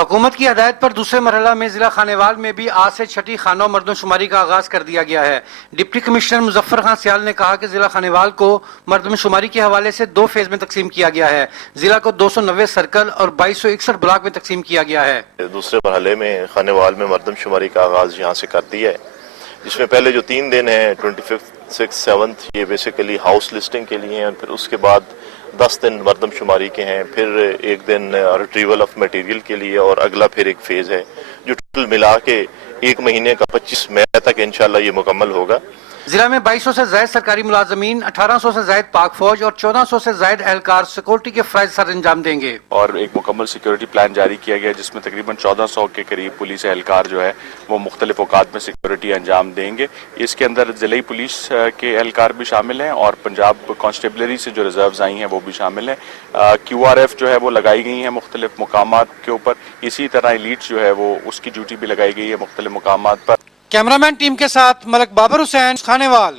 حکومت کی ہدایت پر دوسرے مرحلہ میں ضلع خانیوال میں بھی آج سے چھٹی خانہ مردم شماری کا آغاز کر دیا گیا ہے۔ ڈپٹی کمشنر مظفر خان سیال نے کہا کہ ضلع خانیوال کو مردم شماری کے حوالے سے 2 فیز میں تقسیم کیا گیا ہے۔ ضلع کو 290 سرکل اور 2261 بلاک میں تقسیم کیا گیا ہے۔ دوسرے مرحلے میں خانیوال میں مردم شماری کا آغاز یہاں سے کر دیا ہے، جس میں پہلے جو 3 دن ہیں 25th 6th 7th یہ بیسیکلی ہاؤس لسٹنگ کے لیے ہیں، اور پھر اس کے بعد 10 دن مردم شماری کے ہیں، پھر 1 دن ریٹریول آف میٹیریل کے لیے، اور اگلا پھر ایک فیز ہے جو ٹوٹل ملا کے 1 مہینے کا 25 مئی تک انشاءاللہ یہ مکمل ہوگا۔ ضلع میں 2200 سے زائد سرکاری ملازمین، 1800 سے زائد پاک فوج اور 1400 سے زائد اہلکار سیکورٹی کے فرائض سر انجام دیں گے، اور ایک مکمل سیکورٹی پلان جاری کیا گیا جس میں تقریباً 1400 کے قریب پولیس اہلکار جو ہے وہ مختلف اوقات میں سیکورٹی انجام دیں گے۔ اس کے اندر ضلعی پولیس کے اہلکار بھی شامل ہیں اور پنجاب کانسٹیبلری سے جو ریزروز آئی ہیں وہ بھی شامل ہیں۔ QRF جو ہے وہ لگائی گئی ہیں مختلف مقامات کے اوپر، اسی طرح ایلیٹ جو ہے وہ اس کی ڈیوٹی بھی لگائی گئی ہے مختلف مقامات پر۔ کیمرامین ٹیم کے ساتھ ملک بابر حسین، خانیوال۔